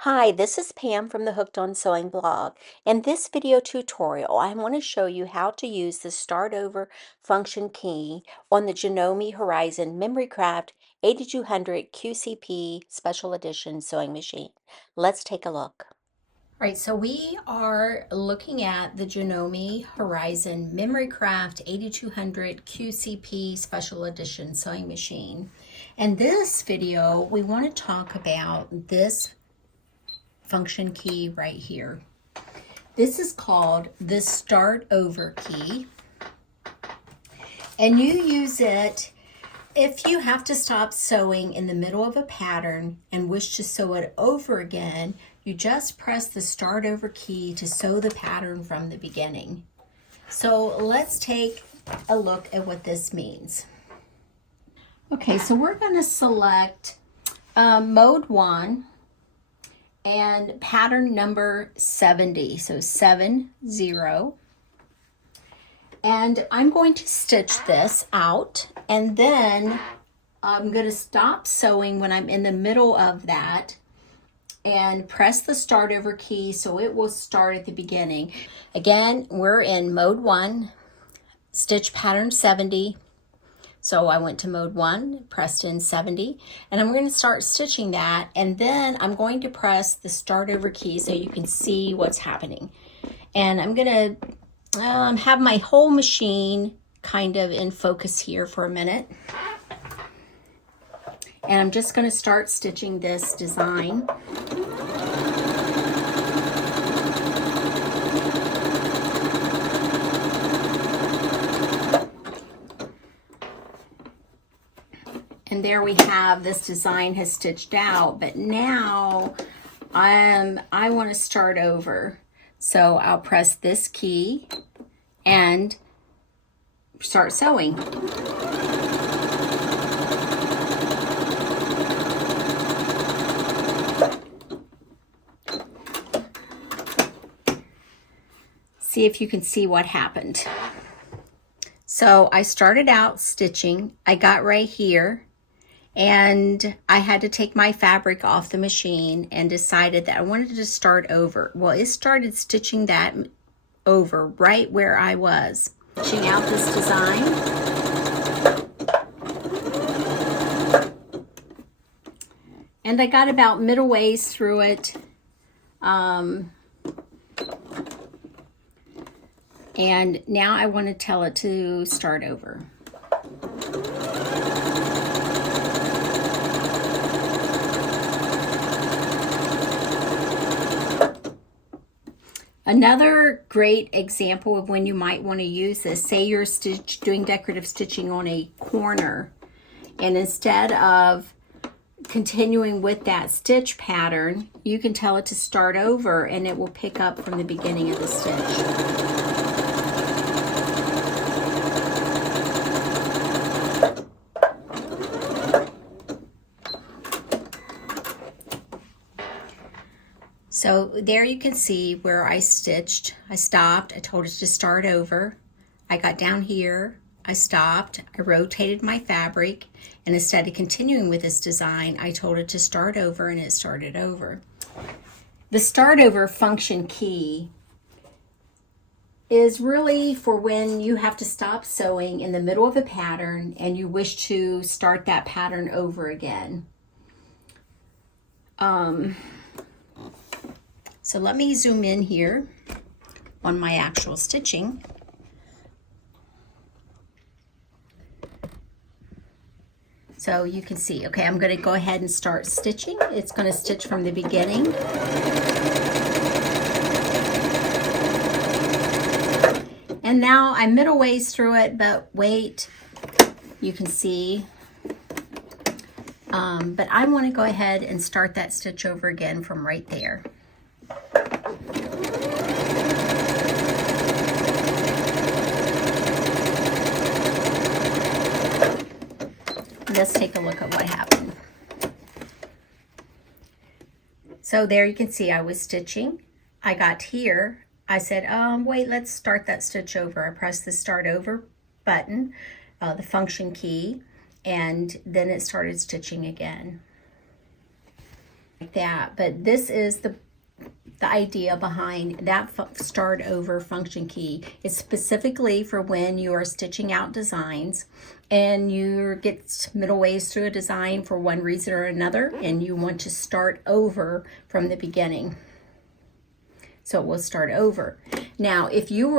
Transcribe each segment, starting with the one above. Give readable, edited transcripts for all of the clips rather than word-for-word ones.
Hi, this is Pam from the Hooked on Sewing blog. In this video tutorial, I want to show you how to use the Start Over function key on the Janome Horizon Memory Craft 8200 QCP Special Edition sewing machine. Let's take a look. All right, so we are looking at the Janome Horizon Memory Craft 8200 QCP Special Edition sewing machine. In this video, we want to talk about this function key right here. This is called the Start Over key, and you use it if you have to stop sewing in the middle of a pattern and wish to sew it over again. You just press the Start Over key to sew the pattern from the beginning. So let's take a look at what this means. Okay, so we're going to select mode 1 and pattern number 70, so 70. And I'm going to stitch this out, and then I'm going to stop sewing when I'm in the middle of that and press the Start Over key so it will start at the beginning. Again, we're in mode 1, stitch pattern 70. So I went to mode 1, pressed in 70, and I'm going to start stitching that, and then I'm going to press the Start Over key so you can see what's happening. And I'm going to have my whole machine kind of in focus here for a minute. And I'm just going to start stitching this design. And there we have, this design has stitched out, but now I want to start over. So I'll press this key and start sewing. See if you can see what happened. So I started out stitching, I got right here, and I had to take my fabric off the machine and decided that I wanted to start over. Well, it started stitching that over right where I was. Stitching out this design. And I got about middle ways through it. And now I want to tell it to start over. Another great example of when you might want to use this, say you're doing decorative stitching on a corner, and instead of continuing with that stitch pattern, you can tell it to start over and it will pick up from the beginning of the stitch. So there you can see where I stitched. I stopped, I told it to start over. I got down here, I stopped, I rotated my fabric, and instead of continuing with this design, I told it to start over, and it started over. The Start Over function key is really for when you have to stop sewing in the middle of a pattern and you wish to start that pattern over again. So let me zoom in here on my actual stitching. So you can see, okay, I'm going to go ahead and start stitching. It's going to stitch from the beginning. And now I'm middle ways through it, but wait, you can see. But I want to go ahead and start that stitch over again from right there. Let's take a look at what happened. So there you can see I was stitching. I got here. I said, wait, let's start that stitch over. I pressed the Start Over button, the function key, and then it started stitching again. like that. But this is the idea behind that start over function key. It's specifically for when you are stitching out designs and you get middle ways through a design for one reason or another and you want to start over from the beginning. So it will start over. Now, if you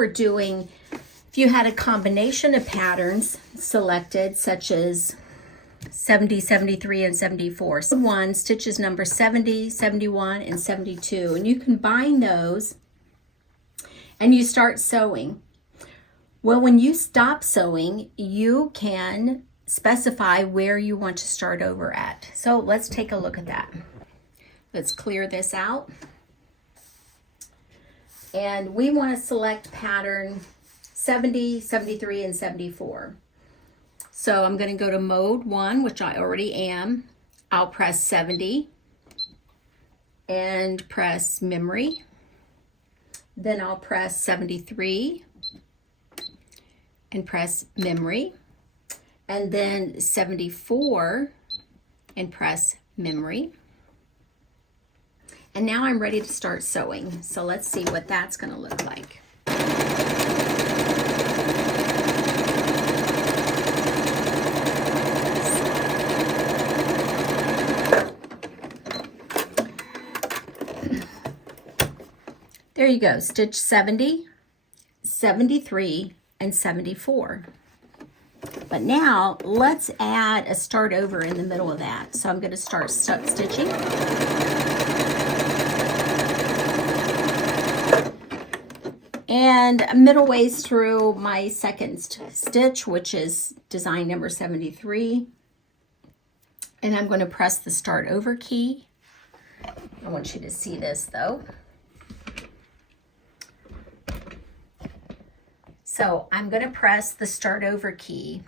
had a combination of patterns selected, such as 70, 73, and 74. One stitches number 70, 71, and 72. And you combine those and you start sewing. Well, when you stop sewing, you can specify where you want to start over at. So let's take a look at that. Let's clear this out. And we want to select pattern 70, 73, and 74. So I'm going to go to mode 1, which I already am. I'll press 70 and press memory. Then I'll press 73 and press memory. And then 74 and press memory. And now I'm ready to start sewing. So let's see what that's going to look like. There you go, stitch 70, 73, and 74. But now let's add a start over in the middle of that. So I'm going to start stitching. And middle ways through my second stitch, which is design number 73. And I'm going to press the start over key. I want you to see this though. So I'm going to press the start over key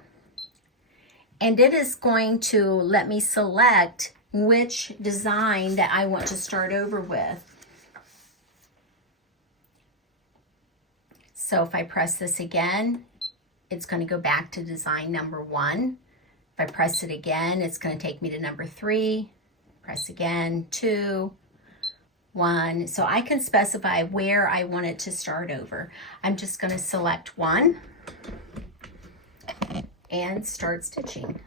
and it is going to let me select which design that I want to start over with. So if I press this again, it's going to go back to design number 1. If I press it again, it's going to take me to number 3. Press again, 2, 1. So I can specify where I want it to start over. I'm just going to select 1 and start stitching.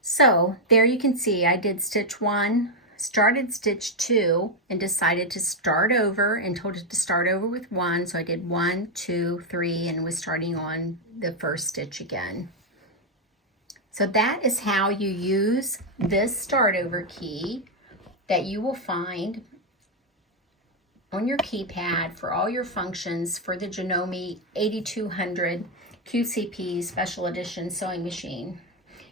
So there you can see I did stitch 1, started stitch 2, and decided to start over and told it to start over with 1. So I did 1, 2, 3, and was starting on the first stitch again. So that is how you use this start over key that you will find on your keypad for all your functions for the Janome 8200 QCP Special Edition Sewing Machine.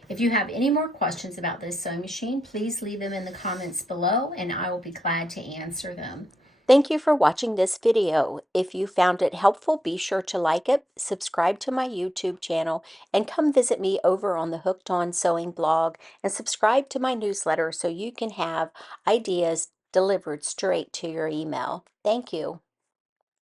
If you have any more questions about this sewing machine, please leave them in the comments below and I will be glad to answer them. Thank you for watching this video. If you found it helpful, be sure to like it, subscribe to my YouTube channel, and come visit me over on the Hooked On Sewing blog and subscribe to my newsletter so you can have ideas delivered straight to your email. Thank you.